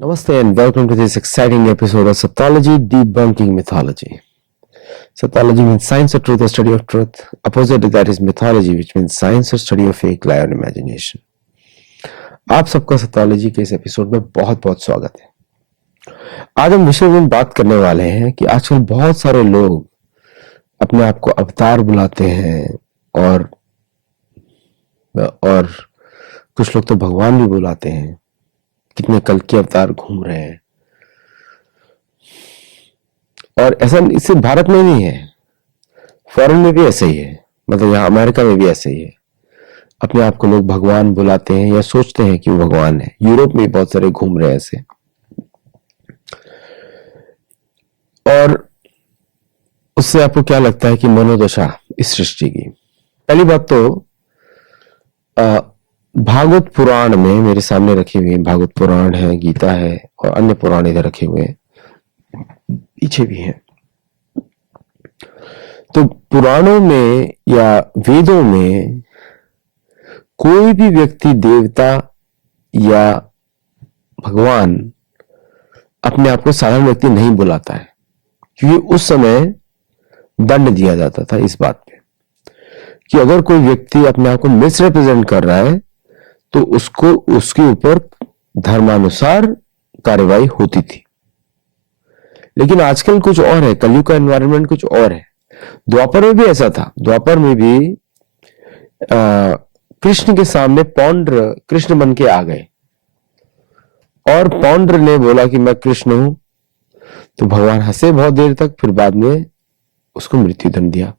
Namaste and welcome to this exciting episode of Satology Debunking Mythology. Satology means science or truth or study of truth. Opposite to that is mythology, which means science or study of fake, lie और imagination. आप सबका सतोलॉजी के इस episode में बहुत बहुत स्वागत है। आज हम विषय में बात करने वाले हैं कि आजकल बहुत सारे लोग अपने आप को अवतार बुलाते हैं और कुछ लोग तो भगवान भी बुलाते हैं। कितने कल के अवतार घूम रहे हैं और ऐसा सिर्फ भारत में नहीं है, फॉरेन में भी ऐसे ही है। मतलब यहाँ अमेरिका में भी ऐसे ही है। अपने आप को लोग भगवान बुलाते हैं या सोचते हैं कि वो भगवान है। यूरोप में बहुत सारे घूम रहे हैं ऐसे। और उससे आपको क्या लगता है कि मनोदशा इस सृष्टि की? पहली बात तो भागवत पुराण में मेरे सामने रखे हुए भागवत पुराण है, गीता है और अन्य पुराण इधर रखे हुए हैं, पीछे भी हैं। तो पुराणों में या वेदों में कोई भी व्यक्ति देवता या भगवान अपने आप को साधारण व्यक्ति नहीं बुलाता है, क्योंकि उस समय दंड दिया जाता था इस बात पे कि अगर कोई व्यक्ति अपने आप को मिसरिप्रेजेंट कर रहा है तो उसको उसके ऊपर धर्मानुसार कार्रवाई होती थी। लेकिन आजकल कुछ और है, कलयुग का एनवायरनमेंट कुछ और है। द्वापर में भी ऐसा था। द्वापर में भी कृष्ण के सामने पौंड्र कृष्ण बन के आ गए और पौंड्र ने बोला कि मैं कृष्ण हूं, तो भगवान हंसे बहुत देर तक, फिर बाद में उसको मृत्यु दंड दिया,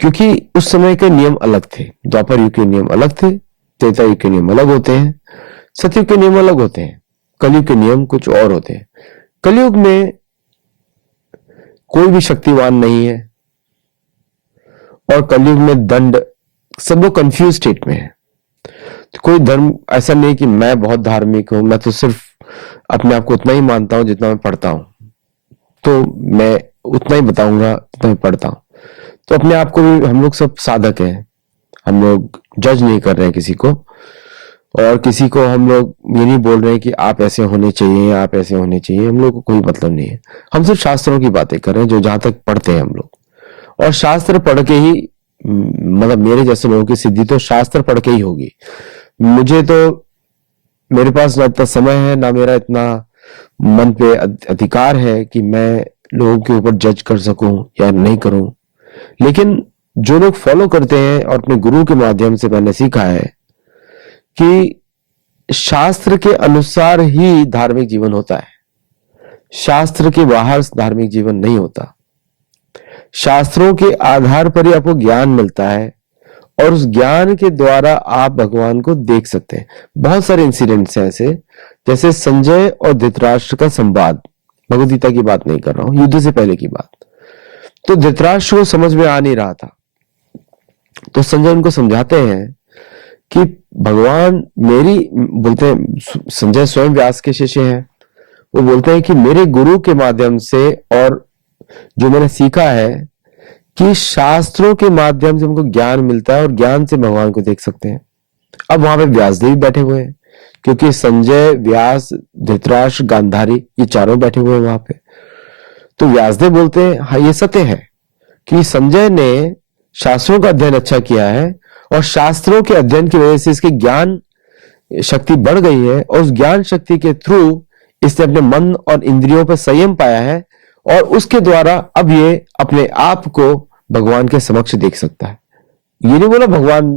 क्योंकि उस समय के नियम अलग थे। द्वापर युग के नियम अलग थे, त्रेता युग के नियम अलग होते हैं, सतयुग के नियम अलग होते हैं, कलयुग के नियम कुछ और होते हैं। कलयुग में कोई भी शक्तिवान नहीं है और कलयुग में दंड, सब लोग कंफ्यूज स्टेट में है। तो कोई धर्म ऐसा नहीं कि मैं बहुत धार्मिक हूं, मैं तो सिर्फ अपने आप को उतना ही मानता हूं जितना मैं पढ़ता हूं, तो मैं उतना ही बताऊंगा जितना मैं पढ़ता हूं। तो अपने आप को भी हम लोग सब साधक हैं, हम लोग जज नहीं कर रहे हैं किसी को, और किसी को हम लोग ये नहीं बोल रहे हैं कि आप ऐसे होने चाहिए, आप ऐसे होने चाहिए। हम लोग को कोई मतलब नहीं है। हम सिर्फ शास्त्रों की बातें कर रहे हैं, जो जहां तक पढ़ते हैं हम लोग। और शास्त्र पढ़ के ही, मतलब मेरे जैसे लोगों की सिद्धि तो शास्त्र पढ़ के ही होगी। मुझे तो, मेरे पास ना इतना समय है, ना मेरा इतना मन पे अधिकार है कि मैं लोगों के ऊपर जज कर सकूं या नहीं करूं। लेकिन जो लोग फॉलो करते हैं और अपने गुरु के माध्यम से मैंने सीखा है कि शास्त्र के अनुसार ही धार्मिक जीवन होता है, शास्त्र के बाहर धार्मिक जीवन नहीं होता। शास्त्रों के आधार पर ही आपको ज्ञान मिलता है और उस ज्ञान के द्वारा आप भगवान को देख सकते हैं। बहुत सारे इंसिडेंट्स हैं ऐसे, जैसे संजय और धृतराष्ट्र का संवाद, भगवद गीता की बात नहीं कर रहा हूं, युद्ध से पहले की बात। तो धृतराष्ट्र को समझ में आ नहीं रहा था, तो संजय उनको समझाते हैं कि भगवान बोलते हैं, संजय स्वयं व्यास के शिष्य हैं, वो बोलते हैं कि मेरे गुरु के माध्यम से और जो मैंने सीखा है कि शास्त्रों के माध्यम से हमको ज्ञान मिलता है और ज्ञान से भगवान को देख सकते हैं। अब वहां पे व्यासदेव बैठे हुए हैं, क्योंकि संजय, व्यास, धृतराष्ट्र, गांधारी, ये चारों बैठे हुए हैं वहां पे। तो व्यासदेव बोलते हैं हाँ ये सत्य है कि संजय ने शास्त्रों का अध्ययन अच्छा किया है और शास्त्रों के अध्ययन की वजह से इसकी ज्ञान शक्ति बढ़ गई है और उस ज्ञान शक्ति के थ्रू इसने अपने मन और इंद्रियों पर संयम पाया है और उसके द्वारा अब ये अपने आप को भगवान के समक्ष देख सकता है। ये नहीं बोला भगवान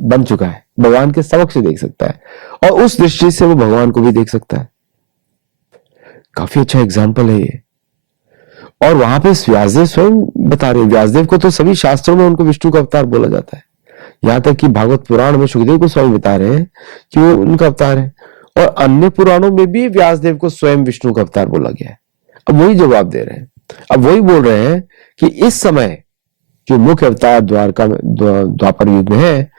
बन चुका है, भगवान के समक्ष देख सकता है और उस दृष्टि से वो भगवान को भी देख सकता है। काफी अच्छा एग्जाम्पल है ये। और वहां पे व्यासदेव स्वयं बता रहे हैं, व्यासदेव को तो सभी शास्त्रों में उनको विष्णु का अवतार बोला जाता है। यहां तक कि भागवत पुराण में सुखदेव को स्वयं बता रहे हैं कि वो उनका अवतार है, और अन्य पुराणों में भी व्यासदेव को स्वयं विष्णु का अवतार बोला गया है। अब वही जवाब दे रहे हैं, अब वही बोल रहे हैं कि इस समय जो मुख्य अवतार द्वापर युग में है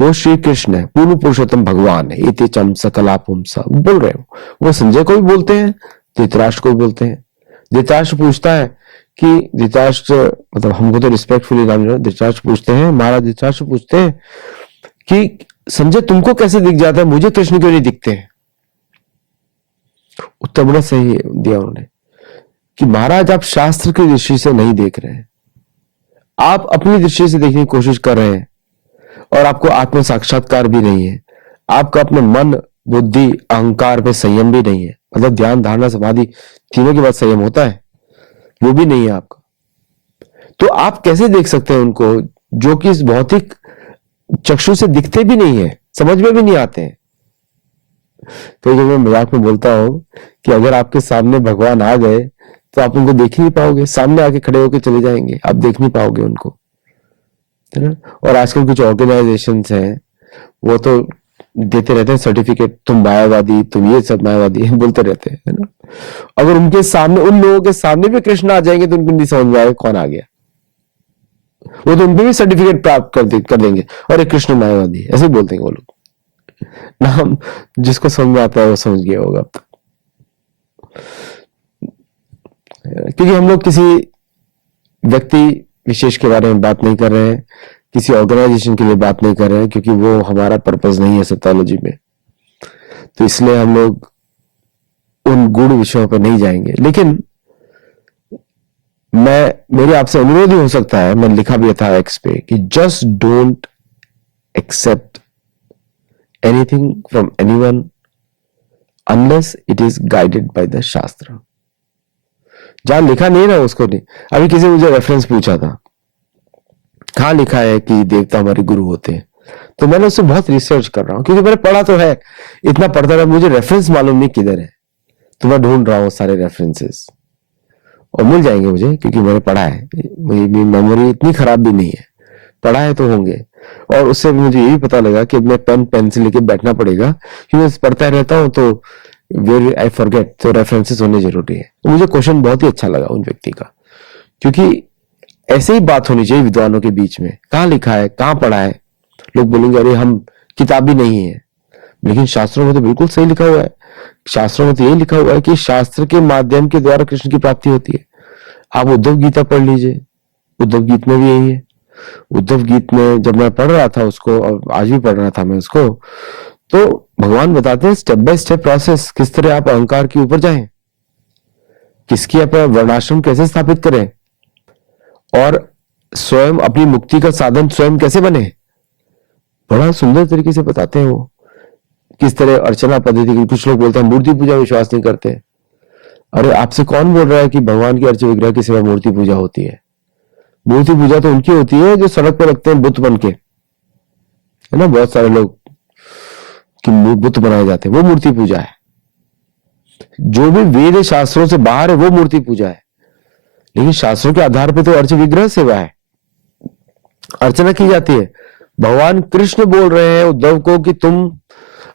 वो श्री कृष्ण है, पूर्ण पुरुषोत्तम भगवान है। इति चम सकला पुंसा बोल रहे हो। वो संजय को भी बोलते हैं, धृतराष्ट्र को भी बोलते हैं। धृतराष्ट्र पूछता है कि धृतराष्ट्र, मतलब हमको तो रिस्पेक्टफुली नाम, धृतराष्ट्र पूछते हैं, महाराज धृतराष्ट्र पूछते हैं कि संजय तुमको कैसे दिख जाता है, मुझे कृष्ण क्यों नहीं दिखते हैं? उत्तर बड़ा सही दिया उन्होंने कि महाराज आप शास्त्र की दृष्टि से नहीं देख रहे हैं, आप अपनी दृष्टि से देखने की कोशिश कर रहे हैं, और आपको आत्म साक्षात्कार भी नहीं है, आपका अपने मन बुद्धि अहंकार पे संयम भी नहीं है, मतलब ध्यान धारणा समाधि तीनों के बाद संयम होता है, वो भी नहीं है आपका। तो आप कैसे देख सकते हैं उनको जो कि इस भौतिक चक्षु से दिखते भी नहीं है, समझ में भी नहीं आते हैं। तो जब मैं मजाक में बोलता हूं कि अगर आपके सामने भगवान आ गए तो आप उनको देख ही नहीं पाओगे, सामने आके खड़े होके चले जाएंगे, आप देख नहीं पाओगे उनको, है ना। और आजकल कुछ ऑर्गेनाइजेशंस हैं वो तो देते रहते हैं सर्टिफिकेट, तुम मायावादी, तुम ये सब मायावादी बोलते रहते हैं, है ना। अगर उनके सामने, उन लोगों के सामने भी कृष्ण आ जाएंगे तो उनको नहीं समझ में आएगा कौन आ गया, वो तो उनपे भी सर्टिफिकेट प्राप्त कर देंगे, और एक कृष्ण मायावादी, ऐसे ही बोलते हैं वो लोग। नाम जिसको समझ में आता है वो समझ गया होगा अब तक। क्योंकि हम लोग किसी व्यक्ति विशेष के बारे में बात नहीं कर रहे हैं, किसी ऑर्गेनाइजेशन के लिए बात नहीं कर रहे हैं, क्योंकि वो हमारा पर्पस नहीं है सत्योलॉजी में, तो इसलिए हम लोग उन गूढ़ विषयों पर नहीं जाएंगे। लेकिन मेरे आपसे अनुरोध ही हो सकता है, मैं लिखा भी था एक्स पे कि just don't accept anything from anyone unless it is guided by the shastra. जहां लिखा नहीं ना उसको नहीं। अभी किसी ने मुझे रेफरेंस पूछा था, कहां लिखा है कि देवता हमारे गुरु होते हैं, तो मैंने उससे बहुत रिसर्च कर रहा हूं, क्योंकि मैंने पढ़ा तो है, इतना पढ़ता रहा, मुझे रेफरेंस मालूम नहीं किधर है, तो मैं ढूंढ रहा हूं सारे रेफरेंसेस, और मिल जाएंगे मुझे, क्योंकि मैंने पढ़ा है, मेरी मेमोरी इतनी खराब भी नहीं है, पढ़ा है तो होंगे। और उससे मुझे ये भी पता लगा कि मैं पेन पेंसिल लेके बैठना पड़ेगा, क्योंकि मैं पढ़ता रहता हूँ तो वेर आई फॉरगेट, तो रेफरेंसेस होने जरूरी है। तो मुझे क्वेश्चन बहुत ही अच्छा लगा उन व्यक्ति का, क्योंकि ऐसे ही बात होनी चाहिए विद्वानों के बीच में, कहाँ लिखा है, कहाँ पढ़ा है। लोग बोलेंगे अरे हम किताब भी नहीं है, लेकिन शास्त्रों में तो बिल्कुल सही लिखा हुआ है। शास्त्रों में तो यही लिखा हुआ है कि शास्त्र के माध्यम के द्वारा कृष्ण की प्राप्ति होती है। आप उद्धव गीता पढ़ लीजिए, उद्धव गीत में भी यही है। उद्धव गीत में जब मैं पढ़ रहा था उसको, और आज भी पढ़ रहा था मैं उसको, तो भगवान बताते हैं स्टेप बाय स्टेप प्रोसेस, किस तरह आप अहंकार के ऊपर जाएं, किसकी अपना वर्णाश्रम कैसे स्थापित करें, और स्वयं अपनी मुक्ति का साधन स्वयं कैसे बने। बड़ा सुंदर तरीके से बताते हैं वो, किस तरह अर्चना पद्धति की। कुछ लोग बोलते हैं मूर्ति पूजा विश्वास नहीं करते। अरे आपसे कौन बोल रहा है कि भगवान की अर्च विग्रह की सेवा मूर्ति पूजा होती है? मूर्ति पूजा तो उनकी होती है जो सड़क पर रखते हैं बुत बन के, है ना। बहुत सारे लोग कि बुत बनाए जाते हैं, वो मूर्ति पूजा है। जो भी वेद शास्त्रों से बाहर है वो मूर्ति पूजा है। लेकिन शास्त्रों के आधार पर तो अर्च विग्रह सेवा है, अर्चना की जाती है। भगवान कृष्ण बोल रहे हैं उद्धव को कि तुम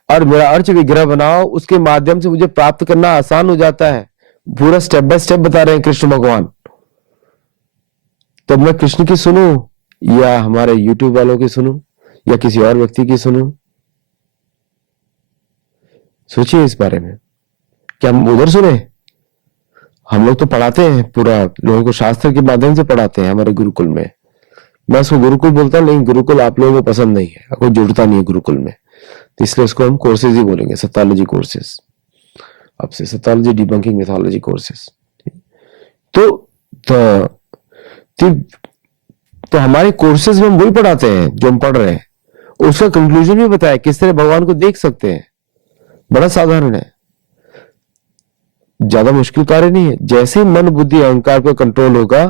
और मेरा अर्च विग्रह बनाओ, उसके माध्यम से मुझे प्राप्त करना आसान हो जाता है। पूरा स्टेप बाय स्टेप बता रहे हैं कृष्ण भगवान। तब मैं कृष्ण की सुनूं, या हमारे यूट्यूब वालों की सुनूं, या किसी और व्यक्ति की सुनूं? सोचिए इस बारे में। क्या हम उधर सुने? हम लोग तो पढ़ाते हैं, पूरा लोगों को शास्त्र के माध्यम से पढ़ाते हैं हमारे गुरुकुल में। मैं उसको गुरुकुल बोलता हूं, लेकिन गुरुकुल आप लोगों को पसंद नहीं है, कोई जुड़ता नहीं है गुरुकुल में, तो इसलिए उसको हम कोर्सेज ही बोलेंगे, सत्योलॉजी कोर्सेज। अब से सत्योलॉजी डिबंकिंग मिथोलॉजी कोर्सेज। तो, तो, तो हमारे कोर्सेज में हम वही पढ़ाते हैं जो हम पढ़ रहे हैं। उसका कंक्लूजन भी बताया किस तरह भगवान को देख सकते हैं। बड़ा साधारण है, ज्यादा मुश्किल कार्य नहीं है। जैसे मन बुद्धि अहंकार पर कंट्रोल होगा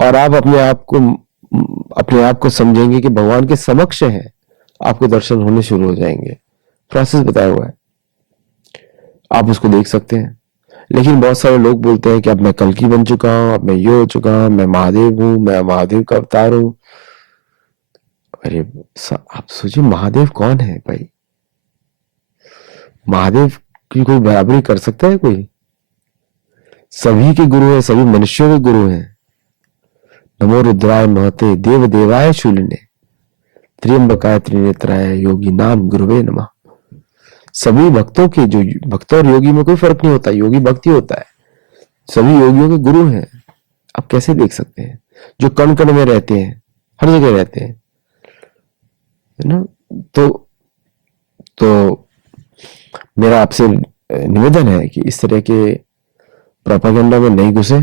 और आप अपने आप को समझेंगे कि भगवान के समक्ष है, आपको दर्शन होने शुरू हो जाएंगे। प्रोसेस बताया हुआ है, आप उसको देख सकते हैं। लेकिन बहुत सारे लोग बोलते हैं कि अब मैं कल्कि बन चुका हूं, अब मैं ये हो चुका हूं, मैं महादेव हूं, मैं महादेव का अवतार हूं। अरे आप सोचिए, महादेव कौन है भाई? महादेव की कोई बराबरी कर सकता है कोई? सभी के गुरु है, सभी मनुष्यों के गुरु हैं। नमो रुद्राय महते देव देवाय शूलिने त्र्यंबकाय त्रिनेत्राय योगी नाम गुरुवे नमः। सभी भक्तों के, जो भक्त और योगी में कोई फर्क नहीं होता, योगी भक्ति होता है, सभी योगियों के गुरु हैं। आप कैसे देख सकते हैं? जो कण कण में रहते हैं, हर जगह रहते हैं, है ना। तो मेरा आपसे निवेदन है कि इस तरह के प्रोपेगेंडा में नहीं घुसे।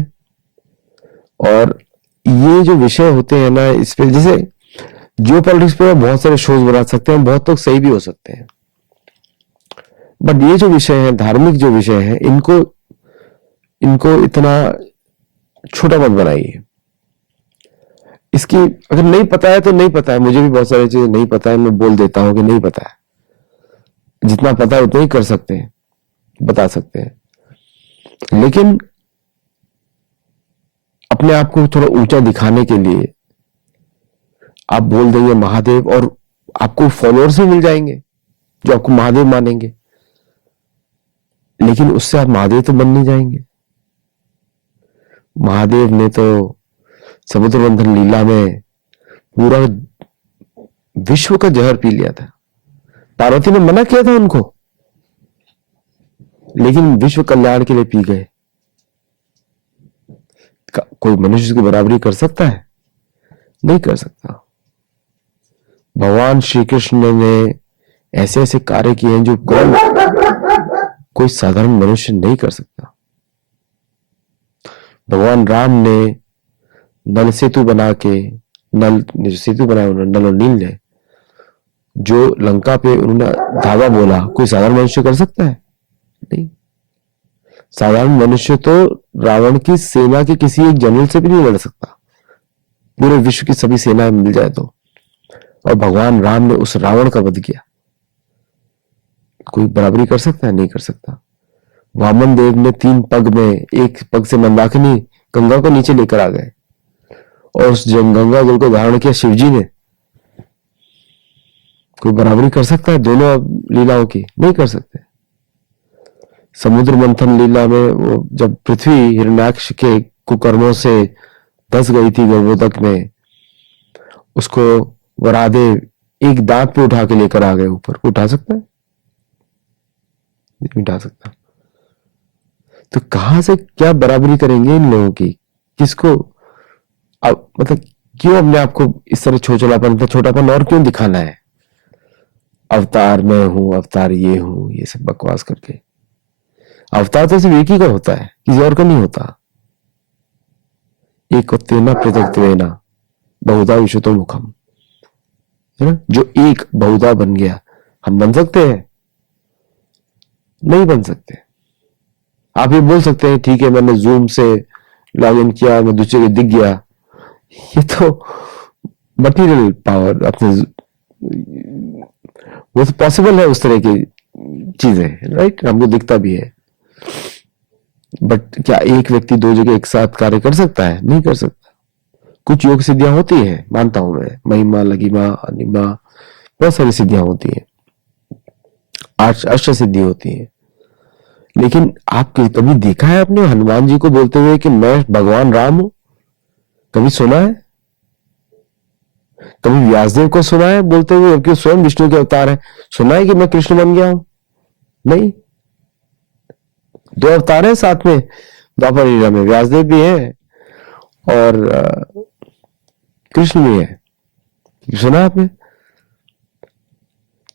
और ये जो विषय होते हैं ना, इस पे जैसे जियो पॉलिटिक्स पे बहुत सारे शोज बना सकते हैं, बहुत लोग सही भी हो सकते हैं, बट ये जो विषय है, धार्मिक जो विषय है, इनको इतना छोटा मत बनाइए। इसकी अगर नहीं पता है तो नहीं पता है, मुझे भी बहुत सारी चीजें नहीं पता है, मैं बोल देता हूं कि नहीं पता है। जितना पता है उतना ही कर सकते हैं, बता सकते हैं। लेकिन अपने आप को थोड़ा ऊंचा दिखाने के लिए आप बोल देंगे महादेव, और आपको फॉलोअर्स भी मिल जाएंगे जो आपको महादेव मानेंगे, लेकिन उससे आप महादेव तो बन नहीं जाएंगे। महादेव ने तो समुद्र मंथन लीला में पूरा विश्व का जहर पी लिया था। पार्वती ने मना किया था उनको, लेकिन विश्व कल्याण के लिए पी गए। कोई मनुष्य की बराबरी कर सकता है? नहीं कर सकता। भगवान श्री कृष्ण ने ऐसे ऐसे कार्य किए हैं जो कोई साधारण मनुष्य नहीं कर सकता। भगवान राम ने नल सेतु बना के, नल जो सेतु बनाया उन्होंने, नल और नील ने, जो लंका पे उन्होंने धावा बोला, कोई साधारण मनुष्य कर सकता है? नहीं। साधारण मनुष्य तो रावण की सेना के किसी एक जनरल से भी नहीं लड़ सकता, पूरे विश्व की सभी सेनाएं मिल जाए तो। और भगवान राम ने उस रावण का वध किया। कोई बराबरी कर सकता है? नहीं कर सकता। वामन देव ने 3 पग में, एक पग से मंदाकिनी गंगा को नीचे लेकर आ गए, और उस गंगा जल को धारण किया शिवजी ने। कोई बराबरी कर सकता है दोनों लीलाओं की? नहीं कर सकते। समुद्र मंथन लीला में वो जब पृथ्वी हिरण्याक्ष के कुकर्मों से धस गई थी गर्भोदक में, उसको वरादेव एक दांत पे उठा के लेकर आ गए ऊपर। उठा सकता है? नहीं उठा सकता। तो कहां से क्या बराबरी करेंगे इन लोगों की? किसको अब मतलब क्यों अपने आप को इस तरह छोटापन और क्यों दिखाना है? अवतार मैं हूं, अवतार ये हूं, ये सब बकवास करके। अवतार तो सिर्फ एक ही का होता है, किसी और का नहीं होता। एक पृथक्त्वेन बहुधा विश्वतो मुखम, है ना? जो एक बहुधा बन गया, हम बन सकते हैं? नहीं बन सकते। आप ये बोल सकते हैं ठीक है मैंने जूम से लॉग इन किया, मैं दूसरे को दिख गया, ये तो मटेरियल पावर अपने, वो तो पॉसिबल है उस तरह की चीजें, राइट? हमको दिखता भी है, बट क्या एक व्यक्ति 2 जगह एक साथ कार्य कर सकता है? नहीं कर सकता। कुछ योग सिद्धियां होती है, मानता हूं मैं, महिमा, लघिमा, अनिमा, बहुत सारी सिद्धियां होती है, अष्ट सिद्धि होती है। लेकिन आप कभी देखा है आपने हनुमान जी को बोलते हुए कि मैं भगवान राम हूं? कभी सुना है? कभी व्यासदेव को सुना है बोलते हुए कि स्वयं विष्णु के अवतार है? सुना है कि मैं कृष्ण बन गया हूं? नहीं। 2 अवतार है साथ में द्वापर लीला में, व्यासदेव भी है और कृष्ण भी है। सुना आपने?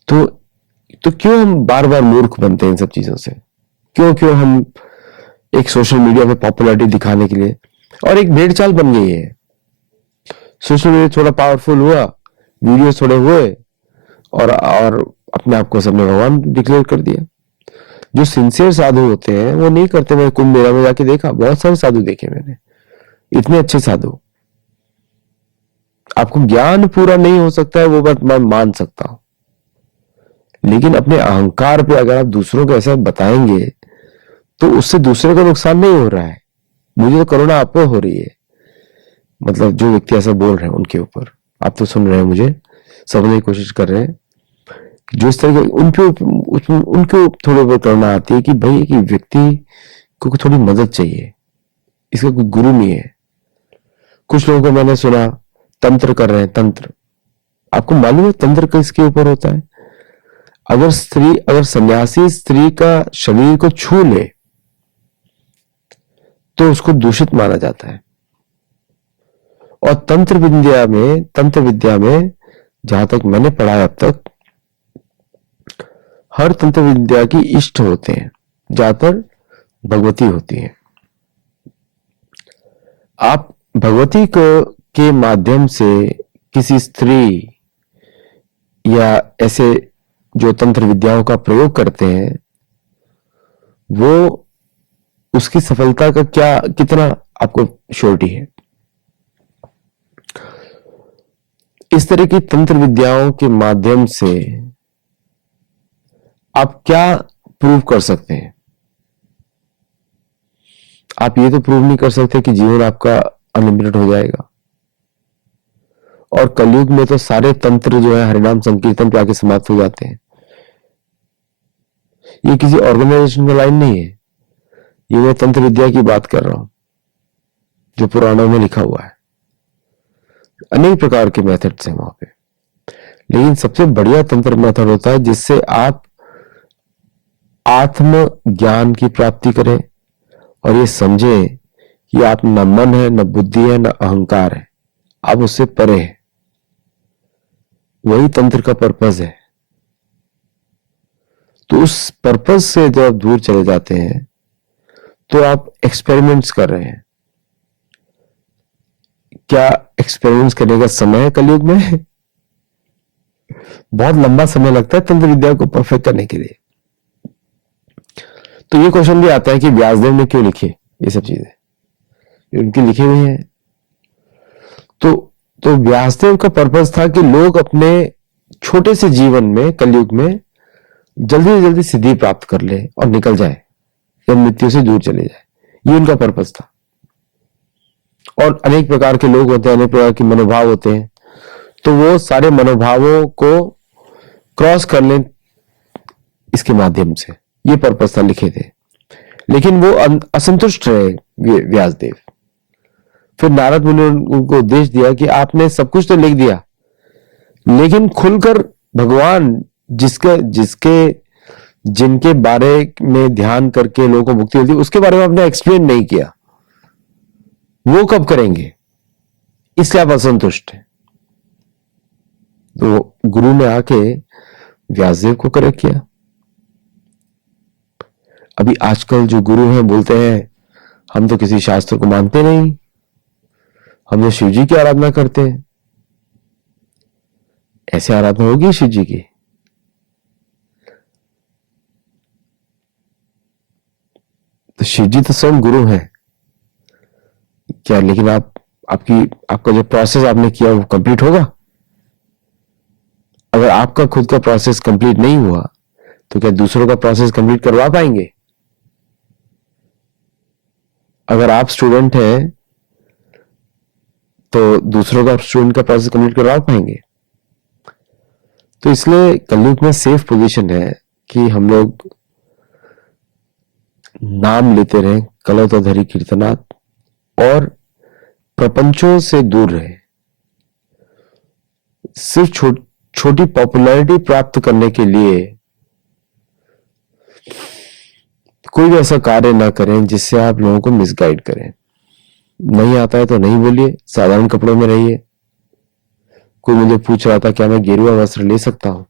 तो क्यों हम बार बार मूर्ख बनते हैं इन सब चीजों से? क्यों हम एक सोशल मीडिया पे पॉपुलैरिटी दिखाने के लिए, और एक भेड़ चाल बन गई है। सोशल मीडिया थोड़ा पावरफुल हुआ, वीडियो थोड़े हुए, और अपने आप को सबने भगवान डिक्लेयर कर दिया। जो सिंसियर साधु होते हैं वो नहीं करते। मैं कुंभ मेला में जाके देखा, बहुत सारे साधु देखे मैंने, इतने अच्छे साधु। आपको ज्ञान पूरा नहीं हो सकता है, वो बात मैं मान सकता हूं, लेकिन अपने अहंकार पे अगर आप दूसरों को ऐसा बताएंगे तो उससे दूसरे को नुकसान नहीं हो रहा है। मुझे तो करुणा आप पे हो रही है, मतलब जो व्यक्ति ऐसा बोल रहे हैं उनके ऊपर। आप तो सुन रहे हैं, मुझे समझने की कोशिश कर रहे हैं, जो इस तरह के उनके थोड़े बहुत करुणा आती है कि भाई एक व्यक्ति को थोड़ी मदद चाहिए, इसका कोई गुरु नहीं है। कुछ लोगों को मैंने सुना तंत्र कर रहे हैं। तंत्र, आपको मालूम है तंत्र किसके ऊपर होता है? अगर सन्यासी स्त्री का शरीर को छू ले तो उसको दूषित माना जाता है। और तंत्र विद्या में जहां तक मैंने पढ़ा है अब तक, हर तंत्र विद्या की इष्ट होते हैं। ज्यादातर भगवती होती हैं। आप भगवती को के माध्यम से किसी स्त्री या ऐसे जो तंत्र विद्याओं का प्रयोग करते हैं, वो उसकी सफलता का कितना आपको श्योरिटी है? इस तरह की तंत्र विद्याओं के माध्यम से आप क्या प्रूव कर सकते हैं? आप ये तो प्रूव नहीं कर सकते कि जीवन आपका अनलिमिटेड हो जाएगा। और कलयुग में तो सारे तंत्र जो है हरिनाम संकीर्तन पे आके समाप्त हो जाते हैं। ये किसी ऑर्गेनाइजेशन का लाइन नहीं है, ये मैं तंत्र विद्या की बात कर रहा हूं जो पुराणों में लिखा हुआ है। अनेक प्रकार के मेथड्स हैं वहां पे, लेकिन सबसे बढ़िया तंत्र मेथड होता है जिससे आप आत्म ज्ञान की प्राप्ति करें और ये समझें कि आप न मन है, न बुद्धि है, न अहंकार है, आप उससे परे हैं। वही तंत्र का पर्पस है। तो उस पर्पस से जब आप दूर चले जाते हैं तो आप एक्सपेरिमेंट्स कर रहे हैं। क्या एक्सपेरिमेंट्स करने का समय है कलयुग में? बहुत लंबा समय लगता है तंत्र विद्या को परफेक्ट करने के लिए। तो ये क्वेश्चन भी आता है कि व्यासदेव ने क्यों लिखे ये सब चीजें? ये उनकी लिखी हुई है। तो व्यासदेव का पर्पस था कि लोग अपने छोटे से जीवन में कलयुग में जल्दी से जल्दी सिद्धि प्राप्त कर ले और निकल जाए या मृत्यु से दूर चले जाए। ये उनका पर्पस था। और अनेक प्रकार के लोग होते हैं, अनेक प्रकार के मनोभाव होते हैं, तो वो सारे मनोभावों को क्रॉस कर लें इसके माध्यम से, ये पर्पस था लिखे थे। लेकिन वो असंतुष्ट रहे व्यासदेव। फिर नारद मुनि ने उनको उपदेश दिया कि आपने सब कुछ तो लिख दिया, लेकिन खुलकर भगवान जिनके बारे में ध्यान करके लोगों को मुक्ति मिलती उसके बारे में आपने एक्सप्लेन नहीं किया, वो कब करेंगे? इसलिए आप असंतुष्ट हैं। तो गुरु ने आके व्यासदेव को करेक्ट किया। अभी आजकल जो गुरु हैं बोलते हैं हम तो किसी शास्त्र को मानते नहीं, हम तो शिव जी की आराधना करते हैं। ऐसे आराधना होगी शिव जी की? तो शिव जी तो स्वयं गुरु हैं क्या? लेकिन आपका जो प्रोसेस आपने किया वो कंप्लीट होगा? अगर आपका खुद का प्रोसेस कंप्लीट नहीं हुआ तो क्या दूसरों का प्रोसेस कंप्लीट करवा पाएंगे? अगर आप स्टूडेंट हैं तो दूसरों का स्टूडेंट का प्रोसेस कंप्लीट करवा पाएंगे? तो इसलिए कलयुग में सेफ पोजीशन है कि हम लोग नाम लेते रहें, कलौतधरी कीर्तनात्, और प्रपंचों से दूर रहे। सिर्फ छोटी पॉपुलैरिटी प्राप्त करने के लिए कोई भी ऐसा कार्य ना करें जिससे आप लोगों को मिसगाइड करें। नहीं आता है तो नहीं बोलिए, साधारण कपड़ों में रहिए। कोई मुझे पूछ रहा था क्या मैं गेरुआ वस्त्र ले सकता हूं?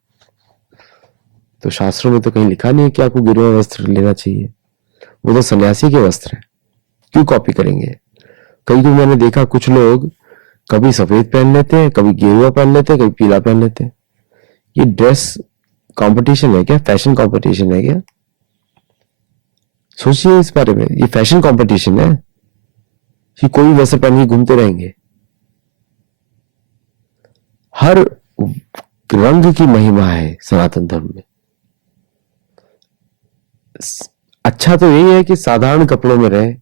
तो शास्त्रों में तो कहीं लिखा नहीं है कि आपको गेरुआ वस्त्र लेना चाहिए, वो तो सन्यासी के वस्त्र है, क्यों कॉपी करेंगे? कई तो मैंने देखा कुछ लोग कभी सफेद पहन लेते हैं, कभी गेरुआ पहन लेते हैं, कभी पीला पहन लेते हैं। ये ड्रेस कंपटीशन है क्या? फैशन कंपटीशन है क्या? सोचिए इस बारे में। ये फैशन कंपटीशन है कि कोई वैसे पहन के घूमते रहेंगे? हर रंग की महिमा है सनातन धर्म में। अच्छा तो यही है कि साधारण कपड़ों में रहे।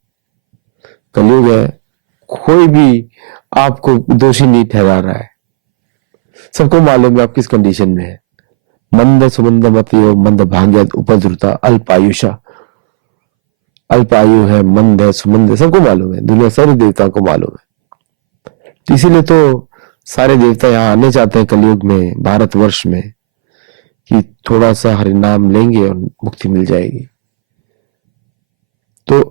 कलयुग है, कोई भी आपको दोषी नहीं ठहरा रहा है। सबको मालूम है आप किस कंडीशन में है। मंद सुमंद मतियो मंद भाग्य उपद्रुता अल्पायुषा। अल्पायु है, मंद है, सुमंद है, सबको मालूम है, दुनिया सारे देवताओं को मालूम है। तो इसीलिए तो सारे देवता यहाँ आने चाहते हैं कलयुग में, भारतवर्ष में, कि थोड़ा सा हरिनाम लेंगे और मुक्ति मिल जाएगी। तो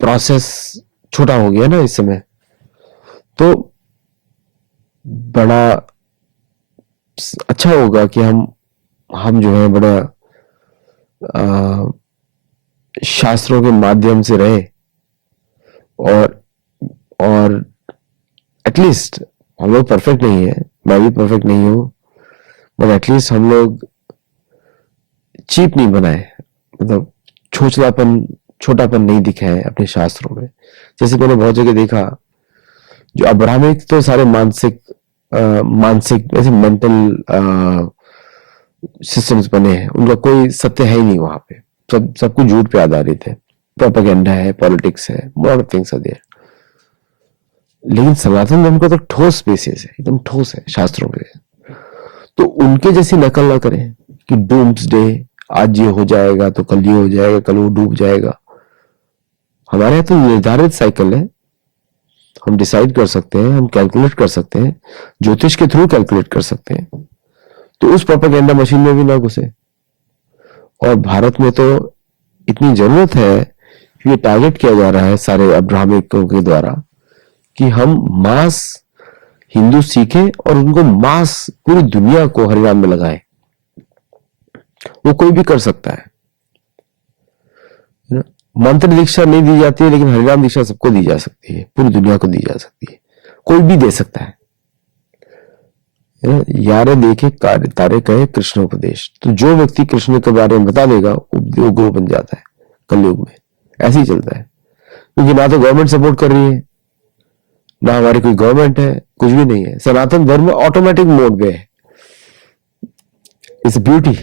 प्रोसेस छोटा हो गया ना इस समय, तो बड़ा अच्छा होगा कि हम जो है बड़ा शास्त्रों के माध्यम से रहे और एटलीस्ट हम लोग परफेक्ट नहीं है, मैं भी परफेक्ट नहीं हूं, बट एटलीस्ट हम लोग चीप नहीं बनाए, मतलब छोटापन नहीं दिखाए अपने शास्त्रों में। जैसे मैंने बहुत जगह देखा, जो अब्राहमिक तो सारे मानसिक ऐसे मेंटल सिस्टम्स बने हैं, उनका कोई सत्य है ही नहीं वहां पे, सब कुछ झूठ पे आधारित है, प्रोपेगेंडा है, पॉलिटिक्स है, बहुत थिंग्स आर देयर। लेकिन सनातन धर्म का तो ठोस बेसिस है, एकदम ठोस है शास्त्रों पे। तो उनके जैसी नकल ना करें कि डूम्स डे, आज ये हो जाएगा तो कल ये हो जाएगा, कल वो डूब जाएगा। हमारे यहाँ तो निर्धारित साइकिल है, हम डिसाइड कर सकते हैं, हम कैलकुलेट कर सकते हैं, ज्योतिष के थ्रू कैलकुलेट कर सकते हैं। तो उस प्रोपेगेंडा मशीन में भी ना घुसे। और भारत में तो इतनी जरूरत है, ये टारगेट किया जा रहा है सारे अब्राहमिकों के द्वारा कि हम मास हिंदू सीखें और उनको मास पूरी दुनिया को हरिनाम में लगाए। वो कोई भी कर सकता है, मंत्र दीक्षा नहीं दी जाती है, लेकिन हरिनाम दीक्षा सबको दी जा सकती है, पूरी दुनिया को दी जा सकती है, कोई भी दे सकता है। यारे देखे कार्य तारे कहे कृष्ण उपदेश। तो जो व्यक्ति कृष्ण के बारे में बता देगा वो गुरु बन जाता है कलयुग में। ऐसे ही चलता है, क्योंकि ना तो गवर्नमेंट सपोर्ट कर रही है, ना हमारी कोई गवर्नमेंट है, कुछ भी नहीं है। सनातन धर्म ऑटोमेटिक मोड पे है, इट्स ब्यूटी।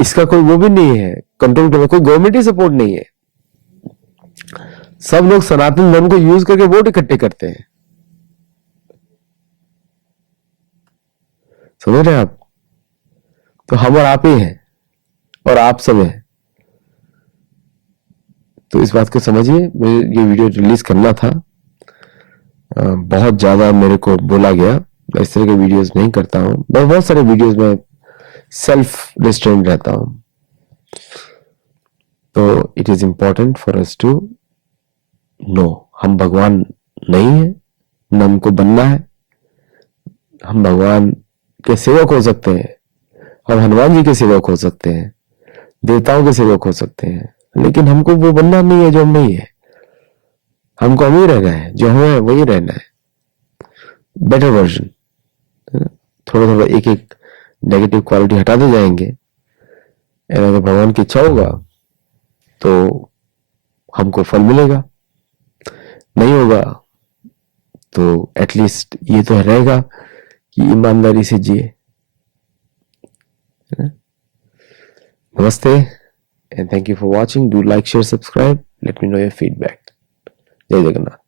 इसका कोई वो भी नहीं है कंट्रोल करने, कोई गवर्नमेंट ही सपोर्ट नहीं है। सब लोग सनातन धर्म को यूज करके वोट इकट्ठे करते हैं, समझ रहे हैं आप? तो हम और आप ही हैं, और आप सब हैं। तो इस बात को समझिए। मुझे ये वीडियो रिलीज करना था, बहुत ज्यादा मेरे को बोला गया, मैं इस तरह के वीडियोस नहीं करता हूं, बहुत सारे वीडियोस में सेल्फ रिस्ट्रेंट रहता हूं। तो it is important for us to know, हम भगवान नहीं है, न हमको बनना है। हम भगवान के सेवक हो सकते हैं, हम हनुमान जी के सेवक हो सकते हैं, देवताओं के सेवक हो सकते हैं, लेकिन हमको वो बनना नहीं है जो हम नहीं है। हमको हम ही रहना है, जो हम है वही रहना है, बेटर वर्जन। थोड़ा थोड़ा एक एक नेगेटिव क्वालिटी हटाते जाएंगे, अगर भगवान की इच्छा होगा तो हमको फल मिलेगा, नहीं होगा तो एटलीस्ट ये तो रहेगा कि ईमानदारी से जिए। नमस्ते and thank you for watching. Do like, share, subscribe. Let me know your feedback. Jai Jagannath.